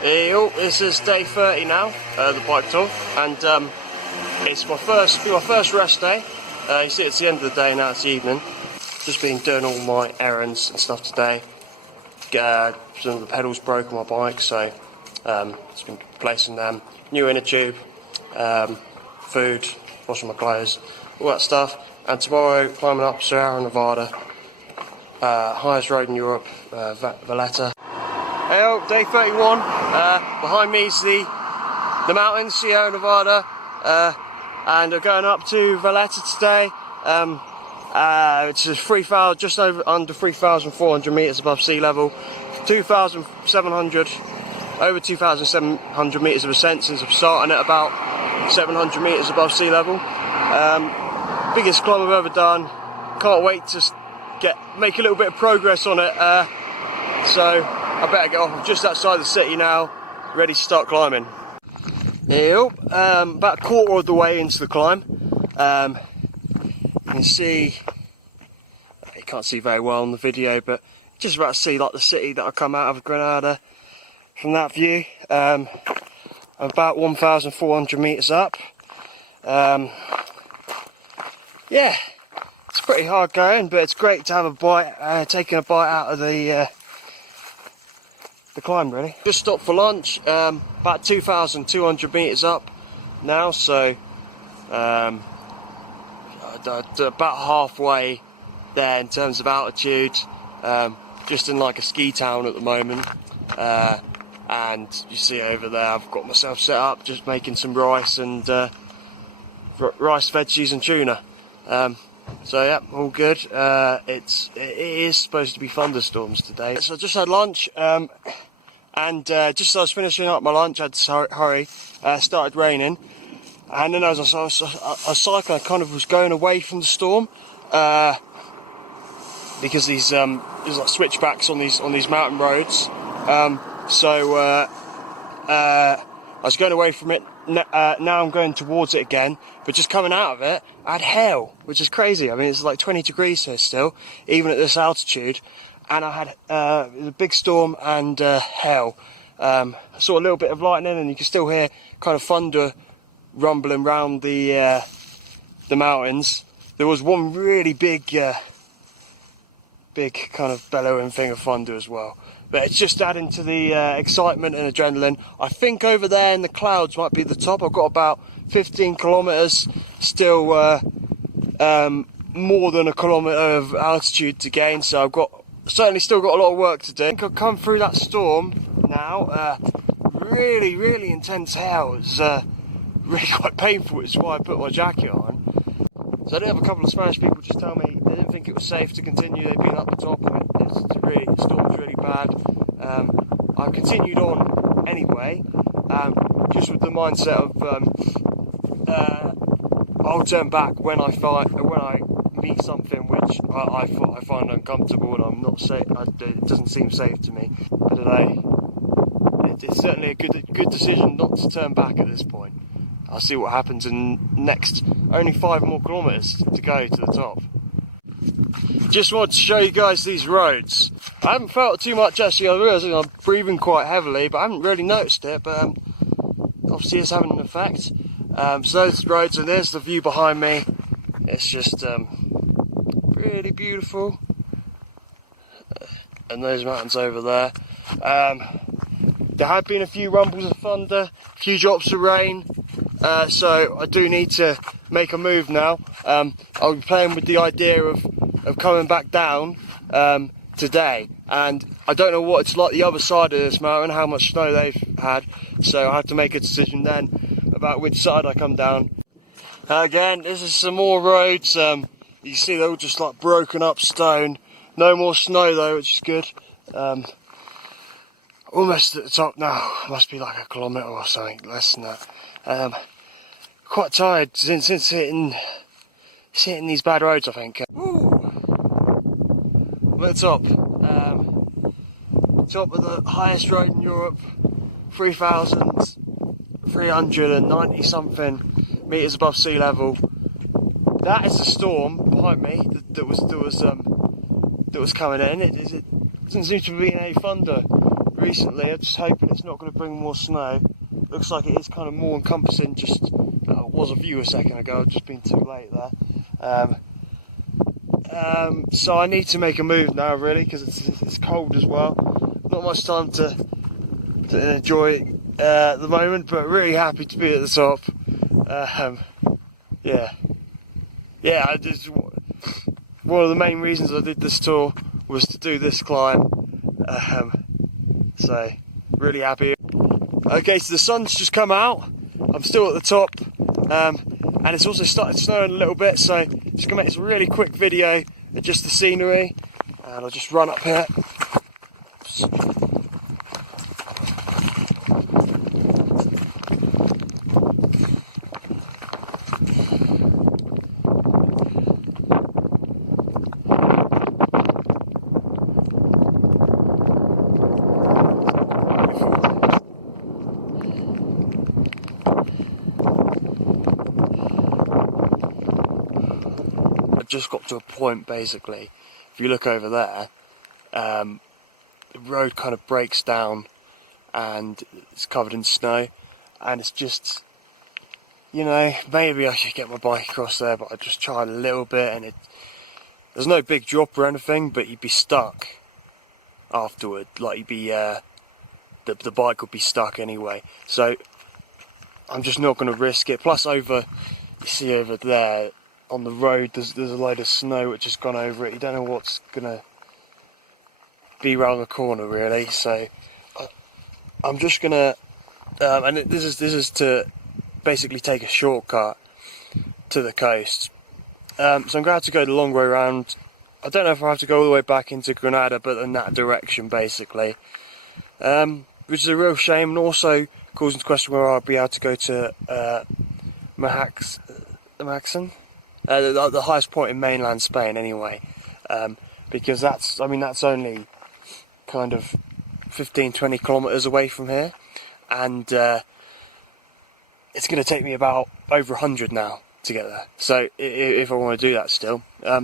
Hey, oh, this is day 30 now, the bike tour, and it's my first rest day. You see, it's the end of the day now. It's the evening. Just been doing all my errands and stuff today. Some of the pedals broke on my bike, so just been replacing them. New inner tube, food, washing my clothes, all that stuff. And tomorrow, climbing up Sierra Nevada, highest road in Europe, Veleta. Hey, oh, day 31. Behind me is the mountains, Sierra Nevada, and we're going up to Veleta today. It's just under 3,400 meters above sea level, 2,700, over 2,700 meters of ascent since I'm starting at about 700 meters above sea level. Biggest climb I've ever done. Can't wait to make a little bit of progress on it. So I better get off. I'm just outside the city now, ready to start climbing. Yep, about a quarter of the way into the climb. You can see, you can't see very well in the video, but just about to see like the city that I come out of, Granada, from that view. I'm about 1,400 meters up. Yeah, it's pretty hard going, but it's great to have a bite, taking a bite out of the climb, really. Just stopped for lunch, about 2,200 meters up now, so about halfway there in terms of altitude, just in like a ski town at the moment. And you see over there, I've got myself set up, just making some rice and rice, veggies and tuna. So yeah, all good. It is supposed to be thunderstorms today. So I just had lunch, and just as I was finishing up my lunch, I had to hurry. Started raining, and then as I was cycling, I kind of was going away from the storm, because there's like switchbacks on these mountain roads. So I was going away from it. Now I'm going towards it again, but just coming out of it, I had hail, which is crazy. I mean, it's like 20 degrees here still, even at this altitude, and I had a big storm and hail. I saw a little bit of lightning, and you can still hear kind of thunder rumbling around the mountains. There was one really big kind of bellowing thing of thunder as well. But it's just adding to the excitement and adrenaline. I think over there in the clouds might be the top. I've got about 15 kilometers still, more than a kilometer of altitude to gain. So I've certainly still got a lot of work to do. I think I've come through that storm now. Really, really intense hail. It's really quite painful, which is why I put my jacket on. So I did have a couple of Spanish people just tell me they didn't think it was safe to continue. They'd been up the top and the storm was really bad. I continued on anyway, just with the mindset of I'll turn back when I meet something which I find uncomfortable and I'm not safe. It doesn't seem safe to me. I don't know. It's certainly a good decision not to turn back at this point. I'll see what happens in next. Only 5 more kilometers to go to the top. Just wanted to show you guys these roads. I haven't felt too much actually. I realise I'm breathing quite heavily, but I haven't really noticed it. But obviously it's having an effect. So those roads, and there's the view behind me. It's just really beautiful. And those mountains over there. There have been a few rumbles of thunder, a few drops of rain. So I do need to make a move now. I'll be playing with the idea of coming back down today, and I don't know what it's like the other side of this mountain, how much snow they've had, so I have to make a decision then about which side I come down. Again, this is some more roads. You see they're all just like broken up stone. No more snow though, which is good. Almost at the top now. Must be like a kilometre or something, less than that. Quite tired since hitting these bad roads, I think. Woo! I'm at the top. Top of the highest road in Europe, 3,390 something meters above sea level. That is the storm behind me that was coming in. It doesn't seem to be any thunder recently. I'm just hoping it's not going to bring more snow. Looks like it is kind of more encompassing. Just was a view a second ago. I've just been too late there. So I need to make a move now, really, because it's cold as well. Not much time to enjoy it at the moment, but really happy to be at the top. Yeah. I just, one of the main reasons I did this tour was to do this climb. So really happy. Okay, so the sun's just come out. I'm still at the top, and it's also started snowing a little bit. So just gonna make this really quick video of just the scenery, and I'll just run up here. I've just got to a point, basically, if you look over there, the road kind of breaks down and it's covered in snow, and it's just, you know, maybe I should get my bike across there, but I just tried a little bit, and there's no big drop or anything, but you'd be stuck afterward, like you'd be, the bike would be stuck anyway, so I'm just not going to risk it. Plus you see over there, on the road, there's a load of snow which has gone over it. You don't know what's gonna be round the corner, really. So I'm just gonna, and this is to basically take a shortcut to the coast. So I'm gonna have to go the long way around. I don't know if I have to go all the way back into Granada, but in that direction, basically, which is a real shame, and also calls into question where I'll be able to go to Maxen. The highest point in mainland Spain, anyway, because that's only kind of 15-20 kilometres away from here, and it's going to take me about over 100 now to get there. So if I want to do that still,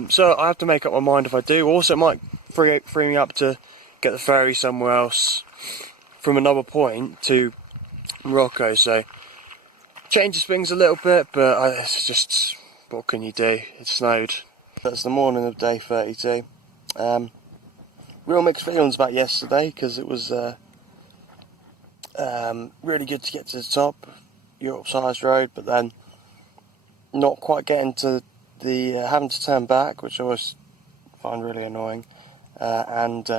so I have to make up my mind if I do. Also, it might free me up to get the ferry somewhere else from another point to Morocco. So changes things a little bit, but it's just, what can you do? It snowed. That's the morning of day 32. Real mixed feelings about yesterday, because it was really good to get to the top, Europe's highest road, but then not quite getting to the having to turn back, which I always find really annoying, and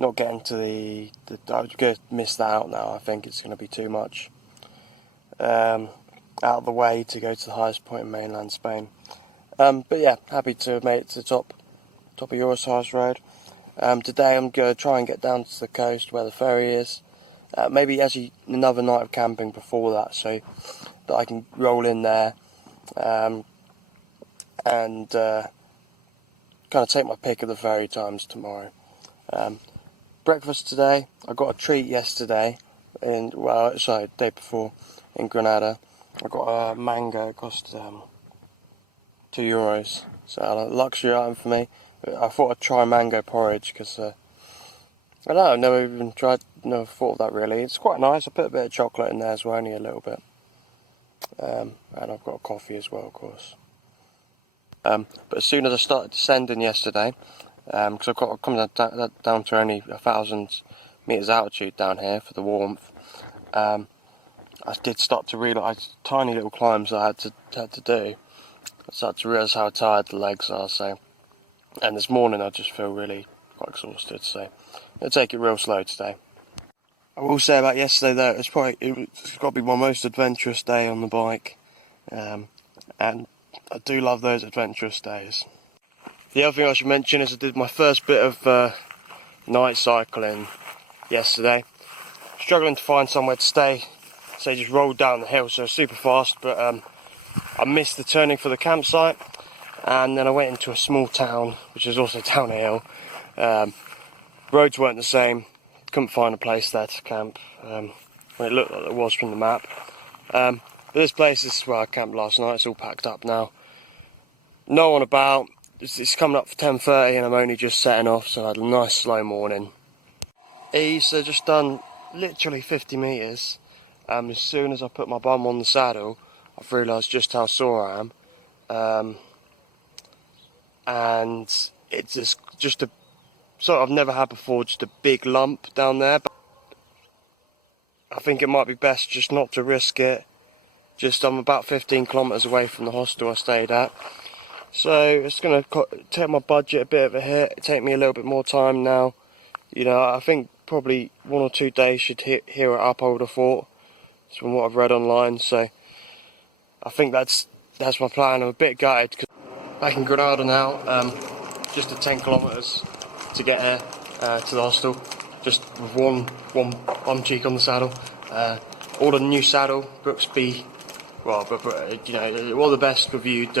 not getting to the I'm going to miss that out now. I think it's going to be too much out of the way to go to the highest point in mainland Spain. But yeah, happy to have made it to the top of Europe's highest road. Today I'm going to try and get down to the coast where the ferry is. Maybe actually another night of camping before that, so that I can roll in there and kind of take my pick of the ferry times tomorrow. Breakfast today, I got a treat yesterday, the day before in Granada. I got a mango, it cost €2, so a luxury item for me. I thought I'd try mango porridge, because I don't know, I've never thought of that really. It's quite nice. I put a bit of chocolate in there as well, only a little bit. And I've got a coffee as well, of course. But as soon as I started descending yesterday, because I've got to come down to only 1,000 metres altitude down here for the warmth, I did start to realise tiny little climbs I had to do. I started to realise how tired the legs are. So, and this morning I just feel really quite exhausted. So, I'll take it real slow today. I will say about yesterday though, it's got to be my most adventurous day on the bike, and I do love those adventurous days. The other thing I should mention is I did my first bit of night cycling yesterday. Struggling to find somewhere to stay. So I just rolled down the hill, so super fast, but I missed the turning for the campsite, and then I went into a small town, which is also down a hill. Roads weren't the same, couldn't find a place there to camp, when it looked like it was from the map. But this place is where I camped last night. It's all packed up now. No one about. It's coming up for 10:30 and I'm only just setting off, so I had a nice slow morning. He's just done literally 50 metres. As soon as I put my bum on the saddle, I've realised just how sore I am. And it's just a sort I've never had before, just a big lump down there. But I think it might be best just not to risk it. I'm about 15 kilometres away from the hostel I stayed at. So it's going to take my budget a bit of a hit, take me a little bit more time now. You know, I think probably 1 or 2 days should heal it up, I would have thought, from what I've read online. So I think that's my plan. I'm a bit gutted, because back in Granada now, just at 10 kilometres to get here to the hostel, just with one bum cheek on the saddle. All the new saddle books be, well, you know, all the best reviewed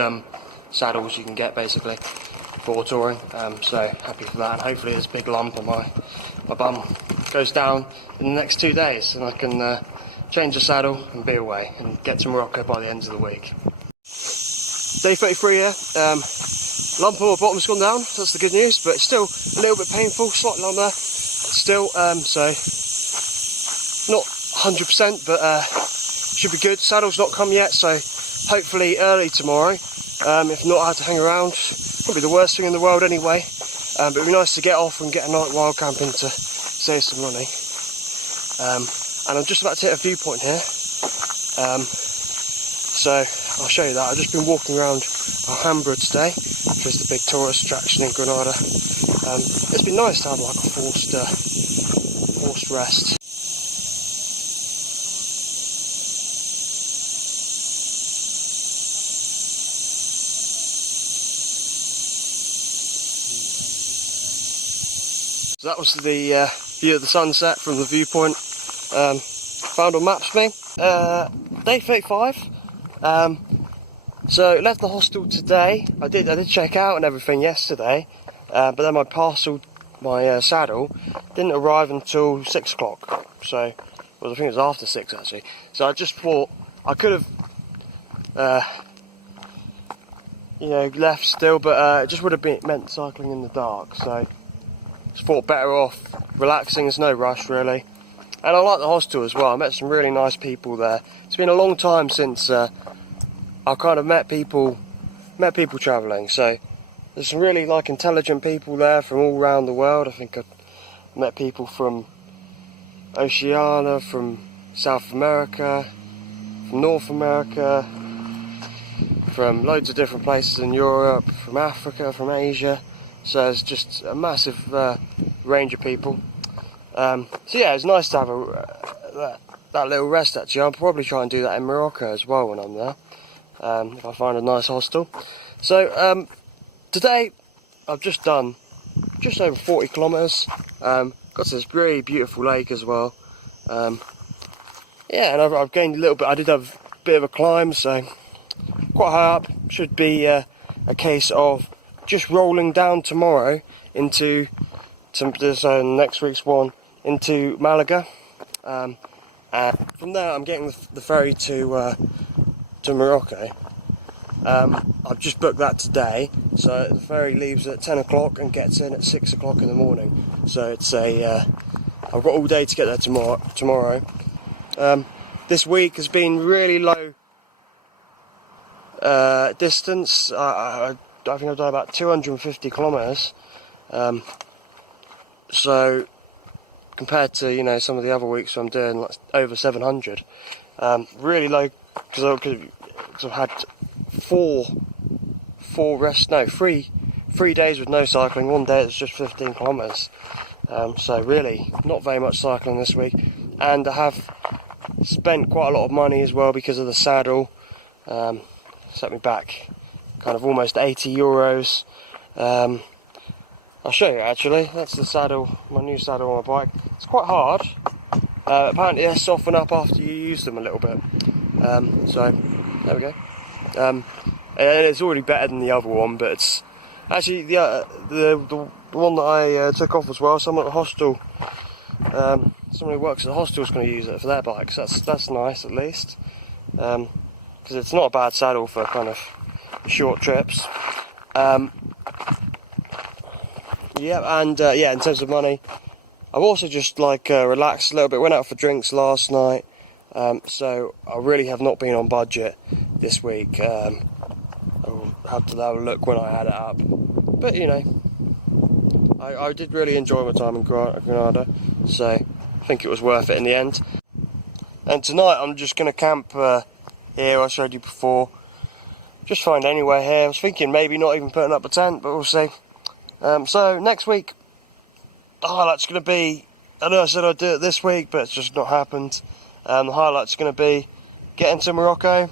saddles you can get basically for touring. So happy for that, and hopefully this big lump on my bum goes down in the next 2 days, and I can change the saddle and be away and get to Morocco by the end of the week. Day 33 here. Lump on my bottom's gone down, so that's the good news, but it's still a little bit painful, slight lump there still, so not 100%, but should be good. Saddle's not come yet, so hopefully early tomorrow. If not, I have to hang around. Probably the worst thing in the world anyway, but it'd be nice to get off and get a night wild camping to save some money. And I'm just about to hit a viewpoint here, so I'll show you that. I've just been walking around Alhambra today, which is the big tourist attraction in Granada. It's been nice to have like a forced rest. So that was the view of the sunset from the viewpoint found on Maps.me. Day 35. So left the hostel today. I did check out and everything yesterday, but then my saddle didn't arrive until 6 o'clock. So, well, I think it was after 6 actually. So I just thought I could have, you know, left still, but it just would have meant cycling in the dark. So just thought better off relaxing. There's no rush really, and I like the hostel as well. I met some really nice people there. It's been a long time since I've kind of met people travelling, so there's some really like intelligent people there from all around the world. I think I've met people from Oceania, from South America, from North America, from loads of different places in Europe, from Africa, from Asia. So it's just a massive range of people. So yeah, it's nice to have that little rest actually. I'll probably try and do that in Morocco as well when I'm there, if I find a nice hostel. So today I've just done just over 40 kilometres. Got to this really beautiful lake as well. Yeah, and I've gained a little bit. I did have a bit of a climb, so quite high up. Should be a case of just rolling down tomorrow into next week's one into Malaga, and from there I'm getting the ferry to Morocco. I've just booked that today, so the ferry leaves at 10 o'clock and gets in at 6 o'clock in the morning. So it's I've got all day to get there tomorrow. This week has been really low distance. I think I've done about 250 kilometres. So compared to, you know, some of the other weeks I'm doing like over 700. Really low, because I've had three days with no cycling. One day it's just 15 kilometres. So really not very much cycling this week, and I have spent quite a lot of money as well because of the saddle. Set me back kind of almost 80 euros. I'll show you actually. That's the saddle, my new saddle on my bike. It's quite hard. Apparently they soften up after you use them a little bit. So there we go. And it's already better than the other one, but it's actually the one that I took off as well. Someone at the hostel, someone who works at the hostel is going to use it for their bikes. That's nice at least, because it's not a bad saddle for kind of short trips. Yeah, and yeah, in terms of money, I've also just like relaxed a little bit, went out for drinks last night, so I really have not been on budget this week. I'll have to have a look when I add it up, but you know, I did really enjoy my time in Granada, so I think it was worth it in the end. And tonight I'm just going to camp here, I showed you before. Just find anywhere here. I was thinking maybe not even putting up a tent, but we'll see. So next week, the highlight's going to be, I know I said I'd do it this week, but it's just not happened. The highlight's going to be getting to Morocco,